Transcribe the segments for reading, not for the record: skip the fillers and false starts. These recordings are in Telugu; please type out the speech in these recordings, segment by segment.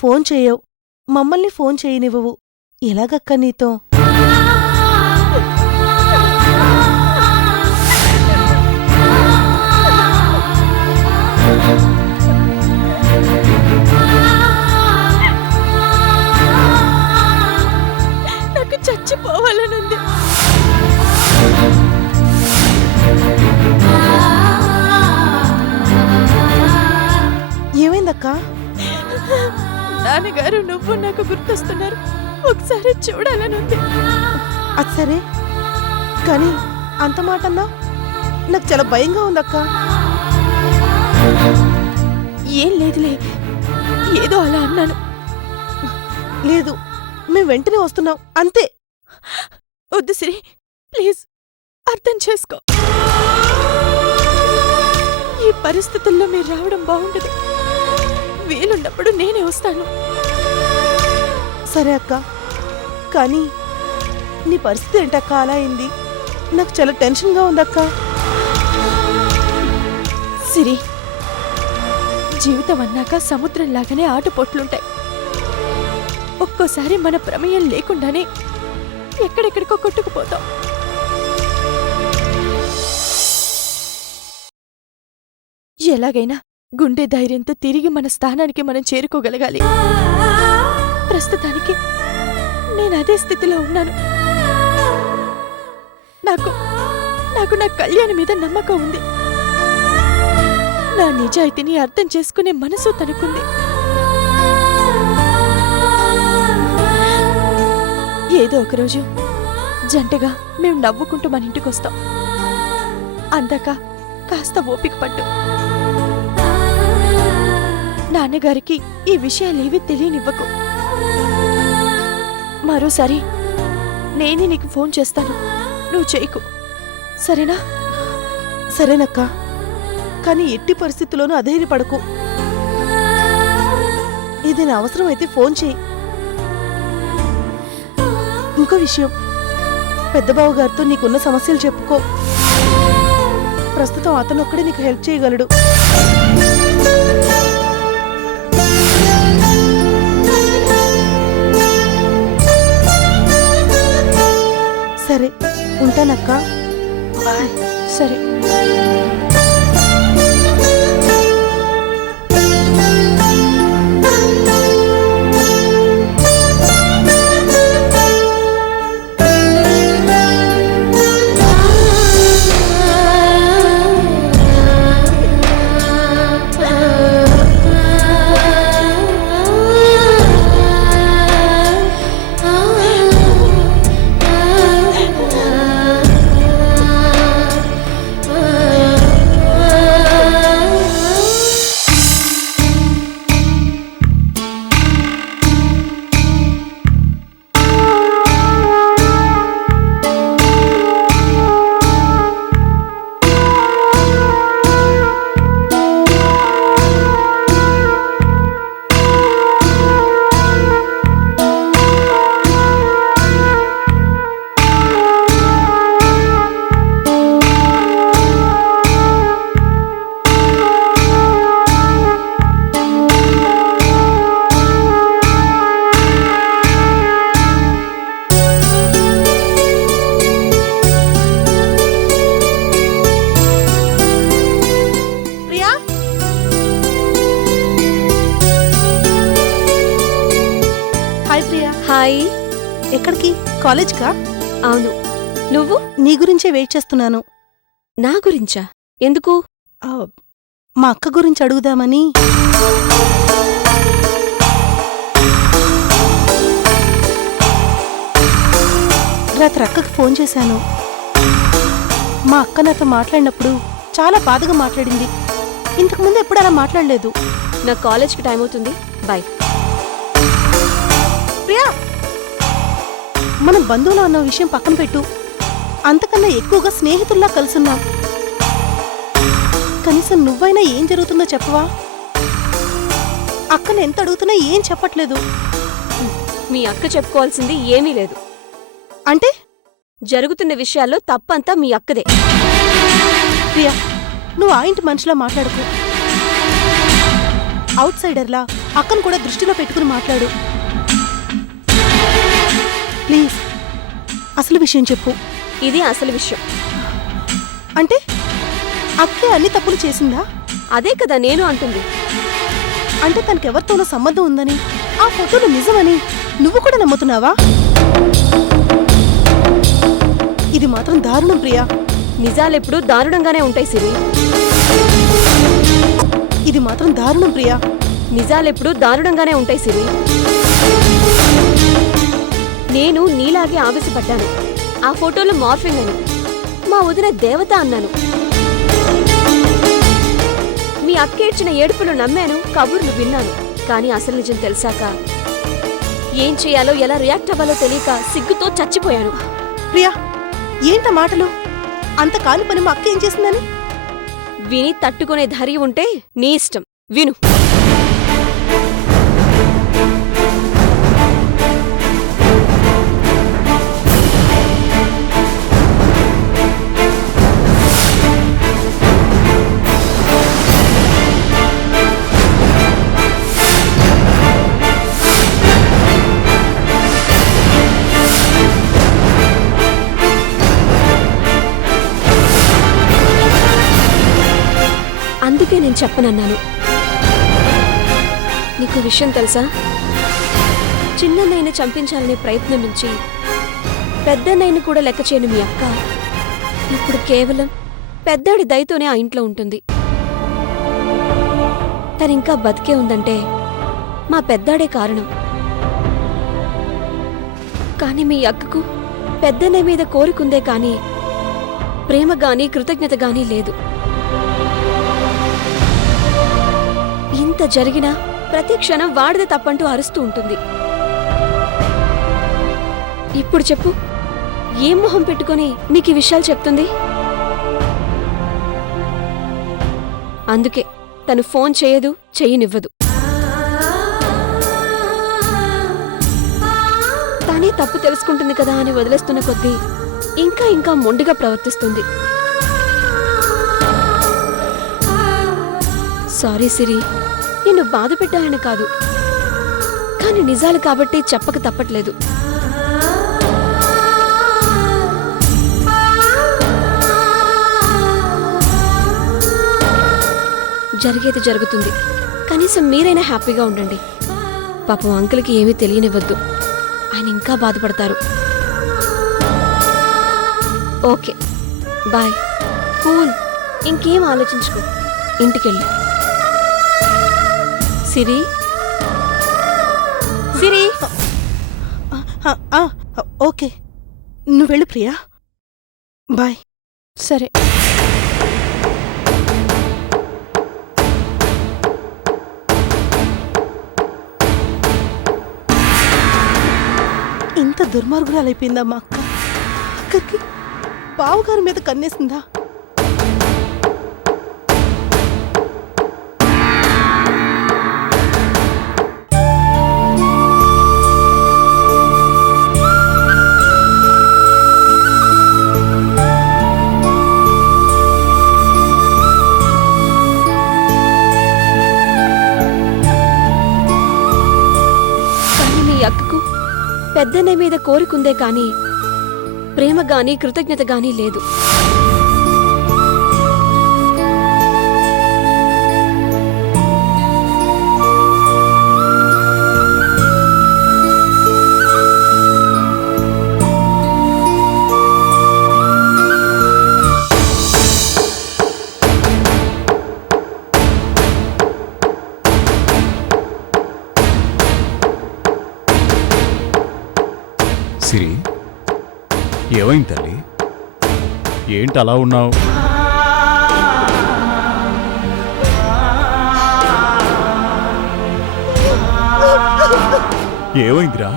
ఫోన్ చేయవు, మమ్మల్ని ఫోన్ చేయనివ్వవు. ఎలాగక్క నీతో? నాకు చచ్చిపోవాలనుంది. ఏమైందక్కా? నాన్నగారు నువ్వు నాకు గుర్తొస్తున్నారు. ఒకసారి చూడాలనుంది. అది సరే, కానీ అంత మాటన్నా నాకు చాలా భయంగా ఉందక్కా. ఏం లేదులే, ఏదో అలా అన్నాను. లేదు, మేం వెంటనే వస్తున్నాం అంతే. వద్దు సిరి, ప్లీజ్ అర్థం చేసుకో. ఈ పరిస్థితుల్లో మీరు రావడం బాగుండదు. వీలున్నప్పుడు నేనే వస్తాను. సరే అక్క, కానీ నీ పరిస్థితి ఏంటక్క అలా అయింది? నాకు చాలా టెన్షన్గా ఉందక్క. సిరి, జీవితం అన్నాక సముద్రంలాగానే ఆటుపోట్లుంటాయి. ఒక్కోసారి మన ప్రమేయం లేకుండానే ఎక్కడెక్కడికో కొట్టుకుపోతాం. ఎలాగైనా గుండె ధైర్యంతో తిరిగి మన స్థానానికి మనం చేరుకోగలగాలి. ప్రస్తుతానికి నేను అదే స్థితిలో ఉన్నాను. నాకు నా కళ్యాణి మీద నమ్మకం ఉంది. నా నిజాయితీని అర్థం చేసుకునే మనసు తనకుంది. ఏదో ఒకరోజు జంటగా మేము నవ్వుకుంటూ మన ఇంటికొస్తాం. అందాక కాస్త ఓపిక పట్టు. నాన్నగారికి ఈ విషయాలేవీ తెలియనివ్వకు. మరోసారి నేనే నీకు ఫోన్ చేస్తాను, నువ్వు చేయకు, సరేనా? సరేనక్క, కానీ ఎట్టి పరిస్థితుల్లోనూ అధైర్యపడకు. ఏదైనా అవసరమైతే ఫోన్ చేయి. ఇంకో విషయం, పెద్దబావు గారితో నీకున్న సమస్యలు చెప్పుకో. ప్రస్తుతం అతనొక్కడే నీకు హెల్ప్ చేయగలడు. సరే, ఉంటానక్క. బాయ్. సరే. హాయ్. ఎక్కడికి? కాలేజ్కా? అవును. నువ్వు? నీ గురించే వెయిట్ చేస్తున్నాను. నా గురించా? ఎందుకు? మా అక్క గురించి అడుగుదామని. రాత్రి అక్కకి ఫోన్ చేశాను. మా అక్క నాతో మాట్లాడినప్పుడు చాలా బాధగా మాట్లాడింది. ఇంతకుముందు ఎప్పుడు అలా మాట్లాడలేదు. నా కాలేజ్కి టైం అవుతుంది, బాయ్. ప్రియా, మనం బంధువులు అన్న విషయం పక్కన పెట్టు. అంతకన్నా ఎక్కువగా స్నేహితుల్లా కలుసున్నాం. కనీసం నువ్వైనా ఏం జరుగుతుందో చెప్పవా? అక్కని ఎంత అడుగుతున్నా ఏం చెప్పట్లేదు. మీ అక్క చెప్పుకోవాల్సింది ఏమీ లేదు. అంటే జరుగుతున్న విషయాల్లో తప్పంతా మీ అక్కదే. ప్రియా, నువ్వు ఆ ఇంటి మనిషిలా మాట్లాడుకో. అవుట్ సైడర్లా అక్కను కూడా దృష్టిలో పెట్టుకుని మాట్లాడు. ప్లీజ్ అసలు విషయం చెప్పు. ఇది అసలు విషయం. అంటే అక్కే అన్ని తప్పులు చేసిందా? అదే కదా నేను అంటుంది. అంటే తనకెవరితోనో సంబంధం ఉందని, ఆ ఫోటోలు నిజమని నువ్వు కూడా నమ్ముతున్నావా? ఇది మాత్రం దారుణం ప్రియా. నిజాలెప్పుడు దారుణంగానే ఉంటాయి సిరి. ఇది మాత్రం దారుణం ప్రియా. నిజాలెప్పుడు దారుణంగానే ఉంటాయి సిరి. నేను నీలాగే ఆవేశపడ్డాను. ఆ ఫోటోలో మార్ఫింగ్ అని, మా వదిన దేవత అన్నాను. మీ అక్కేడ్చిన ఏడుపులు నమ్మాను, కబుర్లు విన్నాను. కానీ అసలు నిజం తెలిసాక ఏం చేయాలో ఎలా రియాక్ట్ అవ్వాలో తెలియక సిగ్గుతో చచ్చిపోయాను. ప్రియా ఏంట మాటలు? అంత కాని పని మా అక్క ఏం చేసిందని? విని తట్టుకునే ధైర్యం ఉంటే నీ ఇష్టం, విను. అందుకే నేను చెప్పనన్నాను. నీకు విషయం తెలుసా? చిన్నన్నయ్యని చంపించాలనే ప్రయత్నం నుంచి పెద్దన్నయ్యని కూడా లెక్క చేయని మీ అక్క ఇప్పుడు కేవలం పెద్దాడి దయతోనే ఆ ఇంట్లో ఉంటుంది. తనింకా బతికే ఉందంటే మా పెద్దాడే కారణం. కాని మీ అక్కకు పెద్దన్నయ్య మీద కోరికుందే కాని ప్రేమ గాని కృతజ్ఞత గాని లేదు. ఇంత జరిగినా ప్రతి క్షణం వాడిదే తప్పంటూ అరుస్తూ ఉంటుంది. ఇప్పుడు చెప్పు, ఏం మొహం పెట్టుకొని నీకు ఈ విషయాలు చెప్తుంది? అందుకే తను ఫోన్ చేయదు, చెయ్యనివ్వదు. తానే తప్పు తెలుసుకుంటుంది కదా అని వదిలేస్తున్న కొద్దీ ఇంకా ఇంకా మొండిగా ప్రవర్తిస్తుంది. సారీ సిరి, నిన్ను బాధ పెట్టాలని కాదు, కానీ నిజాలు కాబట్టి చెప్పక తప్పట్లేదు. జరిగేది జరుగుతుంది. కనీసం మీరైనా హ్యాపీగా ఉండండి. పాపం అంకుల్కి ఏమీ తెలియనివ్వద్దు, ఆయన ఇంకా బాధపడతారు. Okay bye. కూల్, ఇంకేం ఆలోచించుకో, ఇంటికెళ్ళు. సిరి సిరి ఓకే, నువ్వు వెళ్ళు ప్రియా. బాయ్. సరే. ఇంత దుర్మార్గురాలైపోయిందా మా అక్క? అక్కడికి బావగారి మీద కన్నేసిందా? కానీ మీ అక్కకు పెద్దన్నయ్య మీద కోరికుందే కాని ప్రేమ గాని కృతజ్ఞత గాని లేదు. సిరి, ఏమైంది తల్లి? ఏంటి అలా ఉన్నావు? ఏమైందిరా?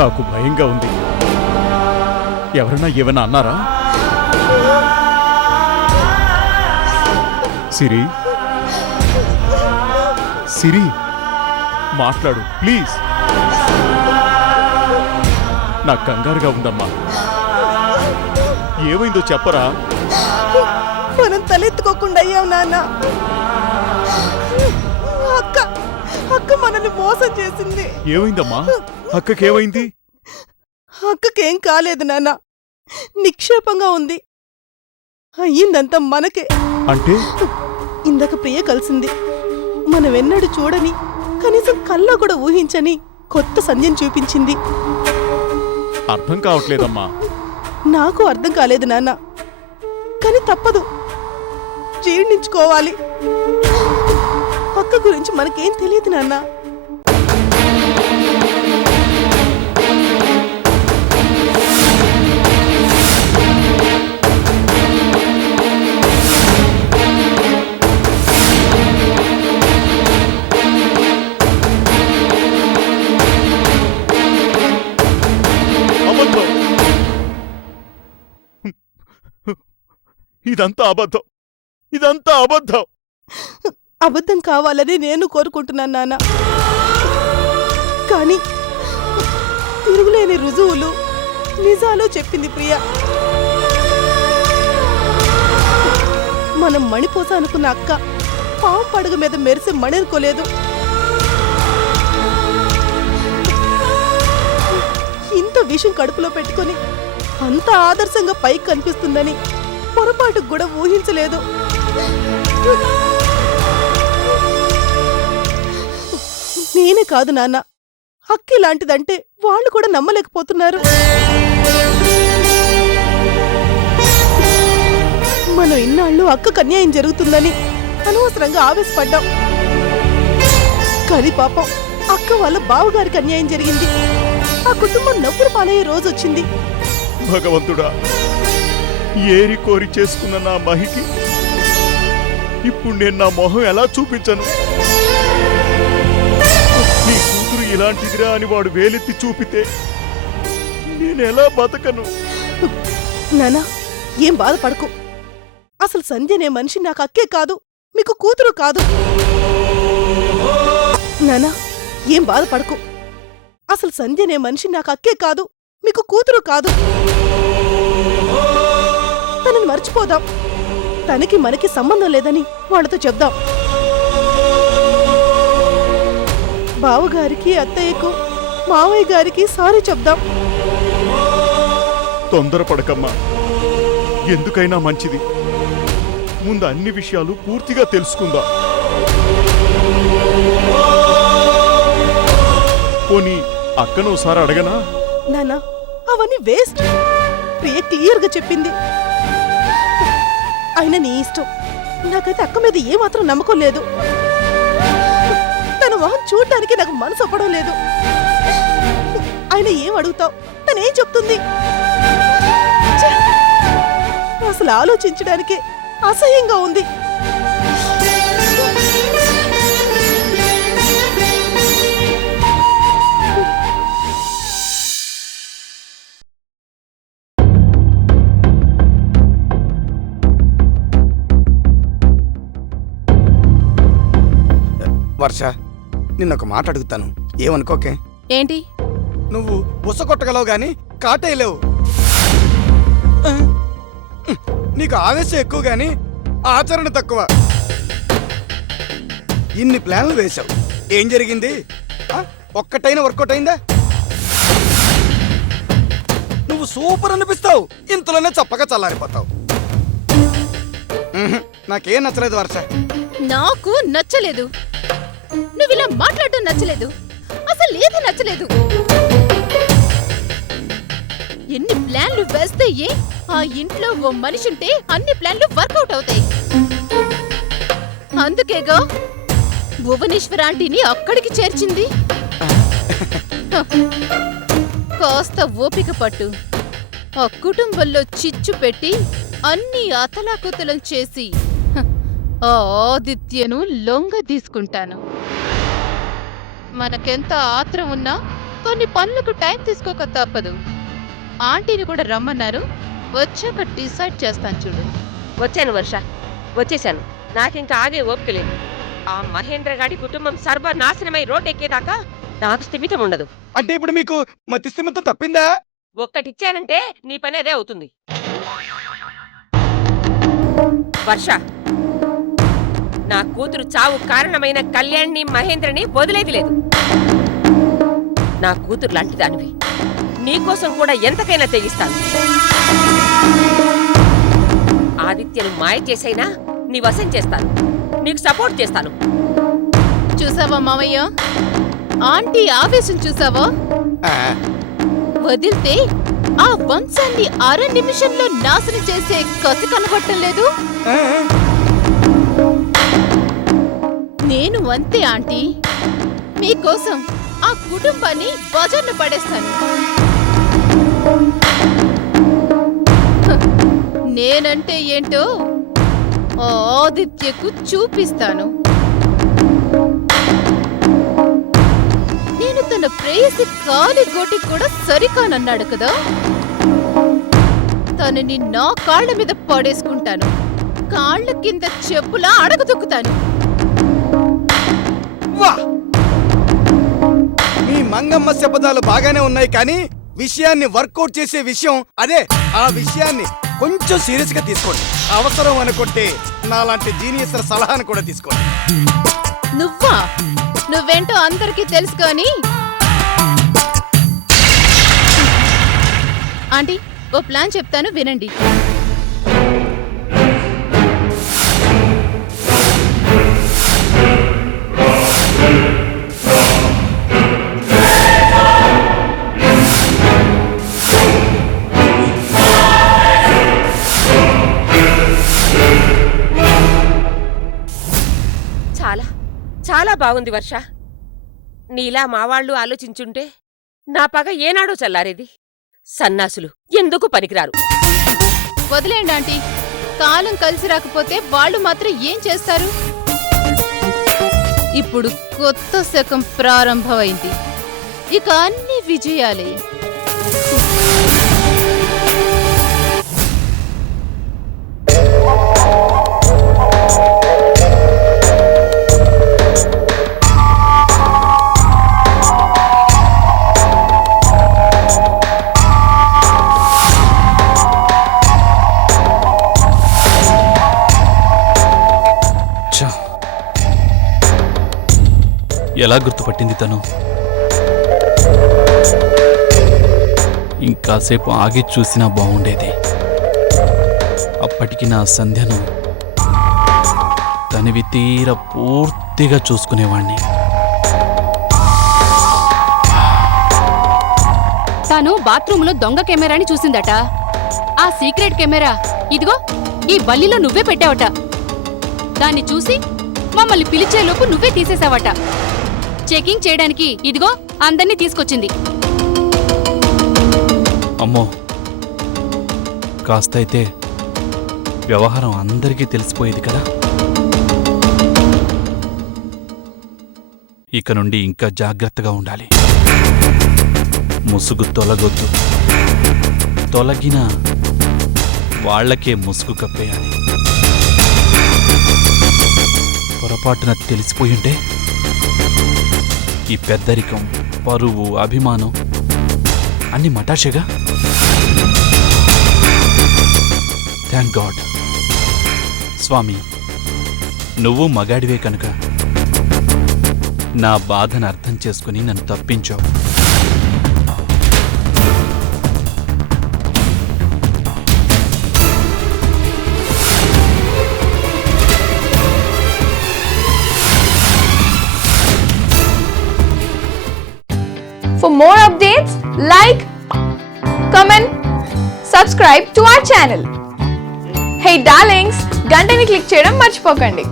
నాకు భయంగా ఉంది. ఎవరైనా ఏమైనా అన్నారా? సిరి, సిరి, మాట్లాడు ప్లీజ్. నాకు కంగారుగా ఉందమ్మా. ఏమైందో చెప్పరా? మనం తలెత్తుకోకుండా అయ్యావు నాన్న. అక్క అక్క మనల్ని మోసం చేసింది. ఏమైందమ్మా? అక్కకేమైంది? అక్కకేం కాలేదు నాన్న, నిక్షేపంగా ఉంది. అయ్యిందంతా మనకే. అంటే ఇందాక ప్రియ కలిసింది. మనమెన్నడూ చూడని, కనీసం కల్లో కూడా ఊహించని కొత్త సంధ్యం చూపించింది. అర్థం కావట్లేదమ్మా. నాకు అర్థం కాలేదు నాన్న, కానీ తప్పదు, జీర్ణించుకోవాలి. అక్క గురించి మనకేం తెలియదు నాన్న. అబద్ధం. ఇదంతా అబద్ధం. ఇదంతా అబద్ధం. అబద్ధం కావాలని నేను కోరుకుంటున్నాను నాన్న, కానీ తిరుగులేని రుజువులు, నిజాలు చెప్పింది ప్రియ. మనం మణిపోస అనుకున్న అక్క పాము పడగ మీద మెరిసే మణిరుకోలేదు. ఇంత విషయం కడుపులో పెట్టుకొని అంత ఆదర్శంగా పైకి కనిపిస్తుందని పొరపాటుకు కూడా ఊహించలేదు. నేనే కాదు నాన్న, అక్క ఇలాంటిదంటే వాళ్ళు కూడా నమ్మలేకపోతున్నారు. మనం ఇన్నాళ్ళు అక్కకు అన్యాయం జరుగుతుందని అనవసరంగా ఆవేశపడ్డాం. కానీ పాపం అక్క వాళ్ళ బావగారికి అన్యాయం జరిగింది. ఆ కుటుంబం నవ్వురు పాలయ్యే రోజొచ్చింది. భగవంతుడా, ఏరి కోరి చేసుకున్న నా మహికి ఇప్పుడు నేను నా మొహం ఎలా చూపించను? నీ కూతురు ఇలాంటిదిరా అని వాడు వేలెత్తి చూపితే నేనెలా బతకను? నానా, ఏం బాధపడకు. అసలు సంధ్యనే మనిషి నాకు అక్కే కాదు, మీకు కూతురు కాదు. నానా, ఏం బాధపడకు. అసలు సంధ్యనే మనిషి నాకు అక్కే కాదు, మీకు కూతురు కాదు. తనని మర్చిపోదాం. తనకి మనకి సంబంధం లేదని వాళ్ళతో చెప్దాం. బావగారికి, అత్తయ్యకు, మావయ్య గారికి సారీ చెప్దాం. తొందరపడకమ్మా, ఎందుకైనా మంచిది. ముందు అన్ని విషయాలు పూర్తిగా తెలుసుకుందాం. పోనీ అక్కను ఒకసారి అడగనా? నానా, అవన్నీ వేస్ట్. ప్రియ క్లియర్గా చెప్పింది. అయినా నీ ఇష్టం. నాకైతే అక్క మీద ఏమాత్రం నమ్మకం లేదు. తన మొహం చూడటానికి నాకు మనసు ఒప్పడం లేదు. ఆయన ఏం అడుగుతావు? తనేం చెప్తుంది? ఛే! అసలు ఆలోచించడానికే అసహ్యంగా ఉంది. వర్ష, నిన్నొక మాట అడుగుతాను, ఏమనుకోకే. ఏంటి? నువ్వు బుస కొట్టగలవు గాని కాటేయలేవు. నీకు ఆవేశం ఎక్కువ గాని ఆచరణ తక్కువ. ఇన్ని ప్లాన్లు వేశావు, ఏం జరిగింది? ఒక్కటైనా వర్కౌట్ అయిందా? నువ్వు సూపర్ అనిపిస్తావు, ఇంతలోనే చప్పగా చల్లారిపోతావు. నాకేం నచ్చలేదు వర్ష. నాకు నచ్చలేదు. నువ్విలా మాట్లాడటం నచ్చలేదు. అసలు ఏది నచ్చలేదు. ఎన్ని ప్లాన్లు వేస్తే ఆ ఇంట్లో ఓ మనిషి ఉంటే అన్ని ప్లాన్లు వర్కౌట్ అవుతాయి. అందుకేగా భువనేశ్వర ఆంటీని అక్కడికి చేర్చింది. కాస్త ఓపిక పట్టు. ఆ కుటుంబంలో చిచ్చు పెట్టి అన్ని అతలాకుతలం చేసి ఆ ఆదిత్యను లొంగ తీసుకుంటాను. మనకెంత ఆత్రం ఉన్నా కొన్ని పనులకు టైం తీసుకోక తప్పదు. ఆంటీని కూడా రమ్మన్నారు, వచ్చాక డిసైడ్ చేస్తాను చూడు. వచ్చాను వర్ష, వచ్చేసాను. నాకింకా ఆగే ఓపిక లేదు. ఆ మహేంద్ర గాడి కుటుంబం సర్వనాశనమై రోడ్డెక్కేదాకా నాకు స్థిమితం ఉండదు. అంటే ఇప్పుడు మీకు మతిస్థిమితం తప్పిందా? ఒక్కటిచ్చానంటే నీ పని అదే అవుతుంది. వర్ష, నా కూతురు చావు కారణమైన కళ్యాణ్ని మహేంద్రని వదిలేది లేదు. నా కూతురు లాంటి దానివి, నీకోసం కూడా ఎంతకైనా తెగిస్తాను. ఆదిత్యను మాయ చేసైనా నీ వశం చేస్తాను, నీకు సపోర్ట్ చేస్తాను. చూసావా మావయ్య, ఆంటీ ఆవేశం చూసావా? వదిలితే ఆ వంశాన్ని 6 నిమిషంలో నాశనం చేసే కసి కనబట్టం లేదు. నేను అంతే ఆంటీ, మీకోసం ఆ కుటుంబాన్ని బజార్ను పడేస్తాను. నేనంటే ఏంటో ఆ ఆదిత్యకు చూపిస్తాను. నేను తన ప్రేయసి కాలి గోటి కూడా సరికానన్నాడు కదా, తనని నా కాళ్ళ మీద పడేసుకుంటాను. కాళ్ళ కింద చెప్పులా అడగదొక్కుతాను. వా! మీ మంగమ్మ శపథాలు బాగానే ఉన్నాయి కానీ విషయాన్ని వర్కౌట్ చేసే విషయం అదే. ఆ విషయాన్ని కొంచెం సీరియస్ గా తీసుకోండి. అవసరం అనుకుంటే నాలాంటి జీనియస్ సలహాను కూడా తీసుకోండి. నువ్వా? నువ్వేంటో అందరికీ తెలుసు కానీ. ఆంటీ, ఓ ప్లాన్ చెప్తాను వినండి. చాలా చాలా బాగుంది వర్ష. నీలా మావాళ్ళు ఆలోచించుంటే నా పగ ఏనాడో చల్లారేది. సన్నాసులు ఎందుకు పనికిరారు. వదిలేండి ఆంటీ, కాలం కలిసి రాకపోతే వాళ్ళు మాత్రం ఏం చేస్తారు? ఇప్పుడు కొత్త శకం ప్రారంభమైంది. ఇక అన్ని విజయాలే. ఎలా గుర్తుపట్టింది తను? ఇంకాసేపు ఆగి చూసినా బాగుండేది. అప్పటికి నా సంధ్యను తనివి తీర పూర్తిగా చూసుకునేవాణ్ణి. తాను బాత్రూంలో దొంగ కెమెరాని చూసిందట. ఆ సీక్రెట్ కెమెరా ఇదిగో ఈ బల్లిలో నువ్వే పెట్టావట. దాన్ని చూసి మమ్మల్ని పిలిచేలోపు నువ్వే తీసేసావట. చెకింగ్ చేయడానికి ఇదిగో అందర్నీ తీసుకొచ్చింది. అమ్మో, కాస్త అయితే వ్యవహారం అందరికీ తెలిసిపోయేది కదా. ఇక నుండి ఇంకా జాగ్రత్తగా ఉండాలి. ముసుగు తొలగొద్దు. తొలగిన వాళ్లకే ముసుగు కప్పేయాలి. పొరపాటున తెలిసిపోయింటే ఈ పెద్దరికం, పరువు, అభిమానం అన్ని మటాషేగా. Thank God. స్వామి, నువ్వు మగాడివే కనుక నా బాధను అర్థం చేసుకుని నన్ను తప్పించావు. For more updates, like, comment, subscribe to our channel. Hey darlings, గంటని click చేయడం మర్చిపోకండి.